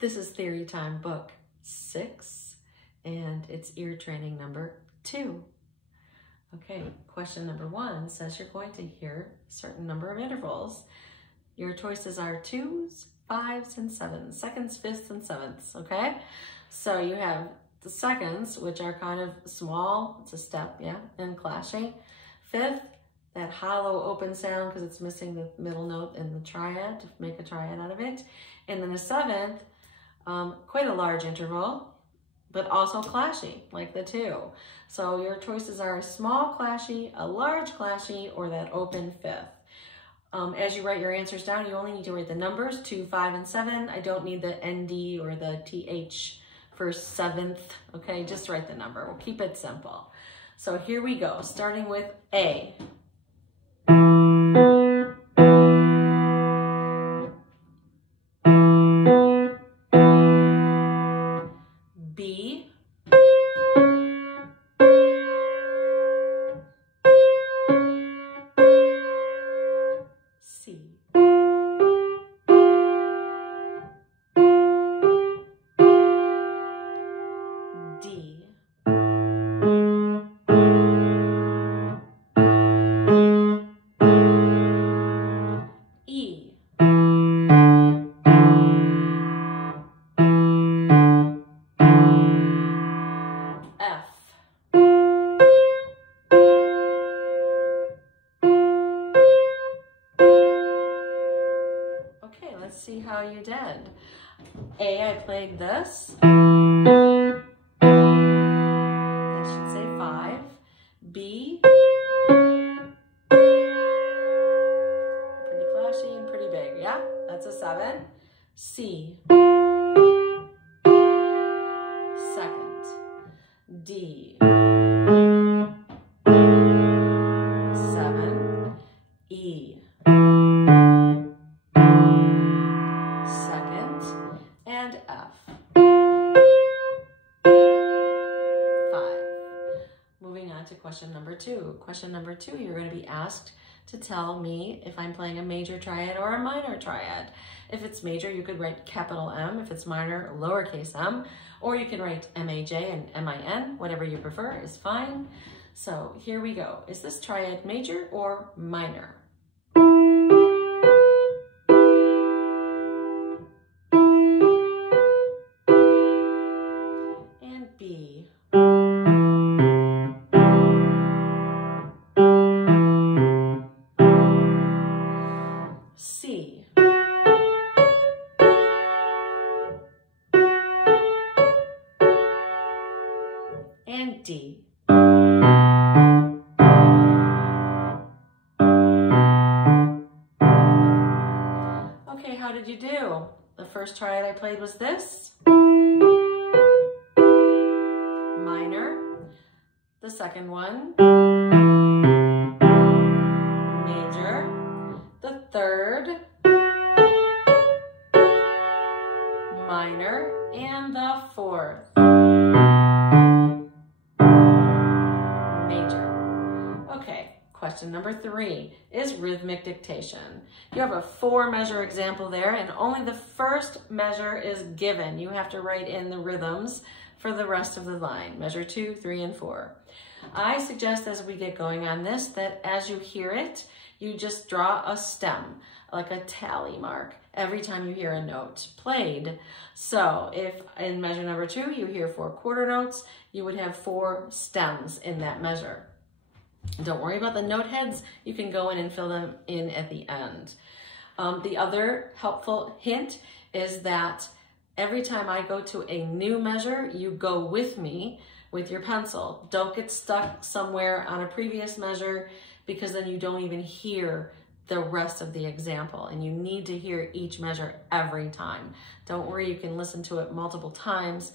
This is Theory Time Book 6, and it's ear training number 2. Okay, question number 1 says you're going to hear a certain number of intervals. Your choices are 2s, 5s, and 7s, seconds, fifths, and sevenths, okay? So you have the seconds, which are kind of small, it's a step, yeah, and clashing. Fifth, that hollow open sound because it's missing the middle note in the triad to make a triad out of it. And then the seventh, quite a large interval, but also clashy, like the 2. So your choices are a small clashy, a large clashy, or that open fifth. As you write your answers down, you only need to write the numbers, 2, 5, and 7. I don't need the ND or the TH for 7th, okay? Just write the number. We'll keep it simple. So here we go, starting with A. B. C. D. E. F. Okay, let's see how you did. A, I played this. That should say 5. B, pretty clashy and pretty big, yeah? That's a 7. C, second. D, 7. E, second. And F, 5. Moving on to question number 2. Question number 2, you're going to be asked to tell me if I'm playing a major triad or a minor triad. If it's major, you could write capital M. If it's minor, lowercase m. Or you can write M-A-J and M-I-N. Whatever you prefer is fine. So here we go. Is this triad major or minor? And B. C. And D. Okay, how did you do? The first triad I played was this. Minor. The second one. Major. The third. Minor. And the fourth. Question number 3 is rhythmic dictation. You have a 4-measure example there, and only the first measure is given. You have to write in the rhythms for the rest of the line, measure 2, 3, and 4. I suggest as we get going on this that as you hear it, you just draw a stem, like a tally mark, every time you hear a note played. So if in measure number 2 you hear 4 quarter notes, you would have 4 stems in that measure. Don't worry about the note heads. You can go in and fill them in at the end. The other helpful hint is that every time I go to a new measure, you go with me with your pencil. Don't get stuck somewhere on a previous measure because then you don't even hear the rest of the example, and you need to hear each measure every time. Don't worry, you can listen to it multiple times,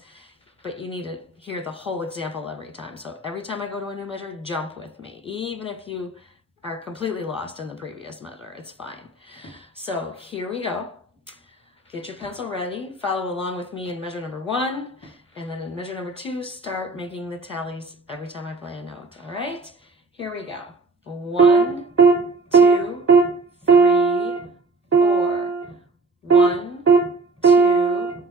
but you need to hear the whole example every time. So every time I go to a new measure, jump with me. Even if you are completely lost in the previous measure, it's fine. So here we go. Get your pencil ready. Follow along with me in measure number 1. And then in measure number 2, start making the tallies every time I play a note, all right? Here we go. 1, 2, 3, 4. 1, 2,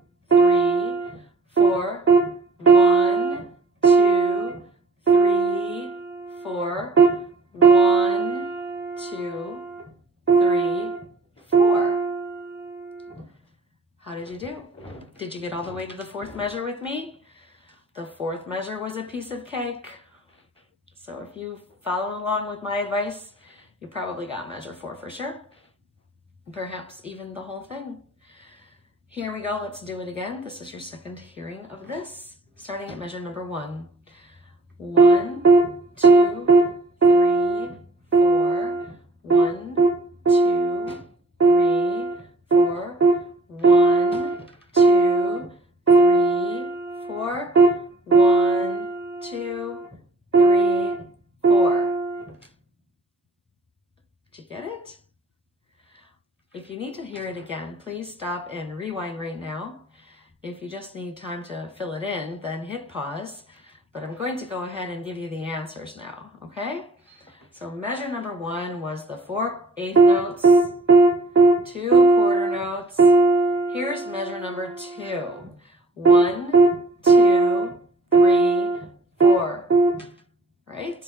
How did you do? Did you get all the way to the fourth measure with me? The fourth measure was a piece of cake. So if you follow along with my advice, you probably got measure 4 for sure. Perhaps even the whole thing. Here we go, let's do it again. This is your second hearing of this, starting at measure number 1. 1, 2, 3, 4. 1, 2, 3, 4. 1, 2, 3, 4. 1, 2, 3, 4. Did you get it? If you need to hear it again, please stop and rewind right now. If you just need time to fill it in, then hit pause. But I'm going to go ahead and give you the answers now, okay? So measure number 1 was the 4 eighth notes, 2 quarter notes. Here's measure number 2. 1, 2, 3, 4, right?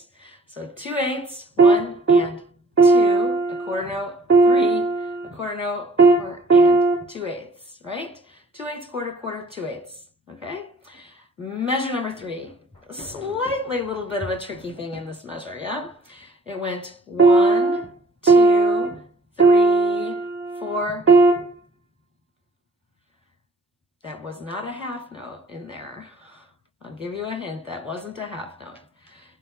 So 2 eighths, 1 and 2, a quarter note, 3, a quarter note, 4 and 2 eighths, right? 2 eighths, quarter, quarter, 2 eighths, okay? Measure number 3, a slightly little bit of a tricky thing in this measure, yeah? It went 1, 2, 3, 4. That was not a half note in there. I'll give you a hint, that wasn't a half note.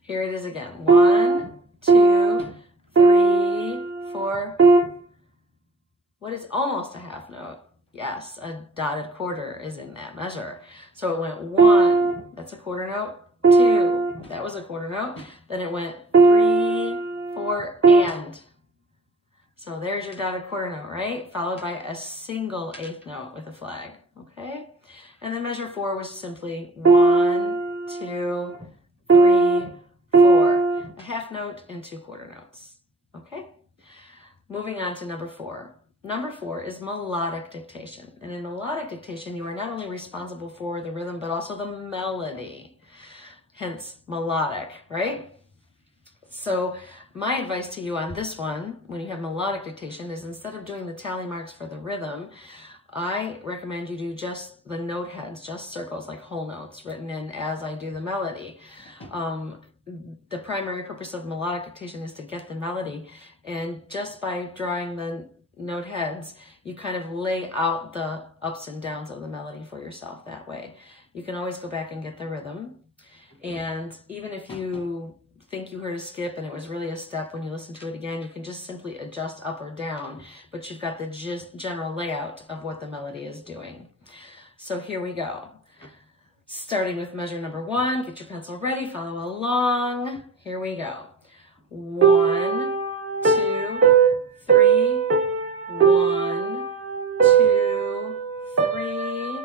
Here it is again, 1, 2, 3, 4. What is almost a half note? Yes, a dotted quarter is in that measure. So it went 1, that's a quarter note, 2, that was a quarter note. Then it went 3, 4, and. So there's your dotted quarter note, right? Followed by a single eighth note with a flag, okay? And then measure 4 was simply 1, 2, 3, 4. A half note and 2 quarter notes, okay? Moving on to number 4. Number 4 is melodic dictation. And in melodic dictation, you are not only responsible for the rhythm, but also the melody. Hence, melodic, right? So my advice to you on this one, when you have melodic dictation, is instead of doing the tally marks for the rhythm, I recommend you do just the note heads, just circles, like whole notes written in as I do the melody. The primary purpose of melodic dictation is to get the melody. And just by drawing the note heads, you kind of lay out the ups and downs of the melody for yourself that way. You can always go back and get the rhythm. And even if you think you heard a skip and it was really a step, when you listen to it again, you can just simply adjust up or down, but you've got the general layout of what the melody is doing. So here we go. Starting with measure number 1, get your pencil ready, follow along. Here we go. 1, 2, 3, 1, 2, 3,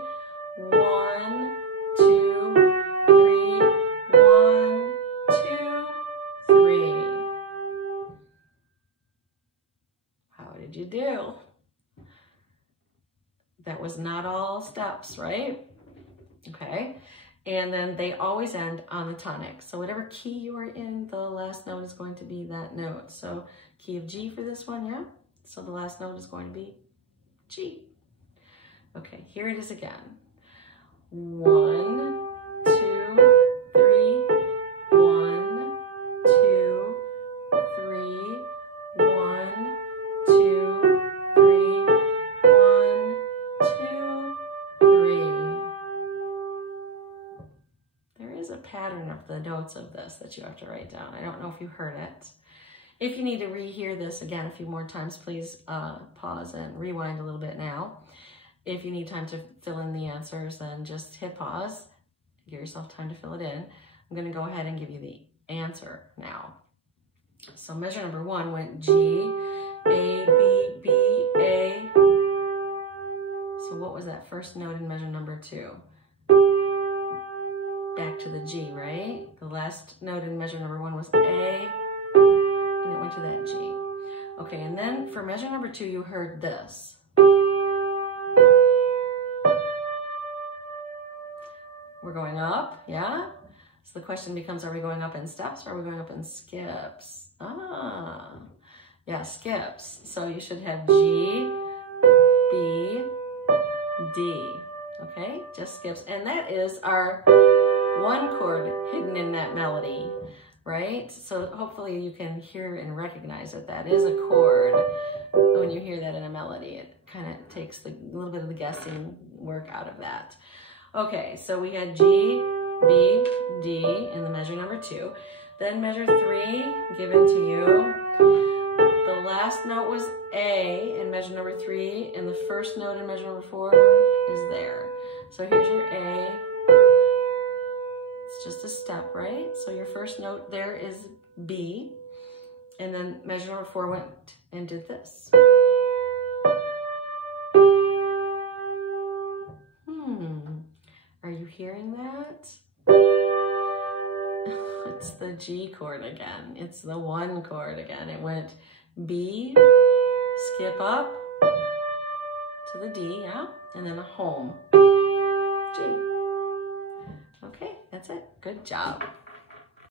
1, 2, 3, 1, 2, 3. How did you do? That was not all steps, right? Okay. And then they always end on the tonic. So whatever key you are in, the last note is going to be that note. So key of G for this one, yeah? So the last note is going to be G. Okay, here it is again. 1, 2, 3, 1, 2, 3, 1, 2, 3, 1, 2, 3. There is a pattern of the notes of this that you have to write down. I don't know if you heard it. If you need to rehear this again a few more times, please pause and rewind a little bit now. If you need time to fill in the answers, then just hit pause. Give yourself time to fill it in. I'm going to go ahead and give you the answer now. So measure number 1 went G, A, B, B, A. So what was that first note in measure number 2? Back to the G, right? The last note in measure number 1 was A. And it went to that G. Okay, and then for measure number 2, you heard this. We're going up, yeah? So the question becomes, are we going up in steps or are we going up in skips? Ah, yeah, skips. So you should have G, B, D. Okay, just skips. And that is our one chord hidden in that melody, right? So hopefully you can hear and recognize that that is a chord. When you hear that in a melody, it kind of takes a little bit of the guessing work out of that. Okay, so we had G, B, D in the measure number 2. Then measure 3 given to you. The last note was A in measure number 3, and the first note in measure number 4 is there. So here's your A. It's just a step, right? So your first note there is B, and then measure number 4 went and did this. Are you hearing that? It's the G chord again. It's the 1 chord again. It went B, skip up to the D, yeah, and then a home, G. Okay, that's it. Good job.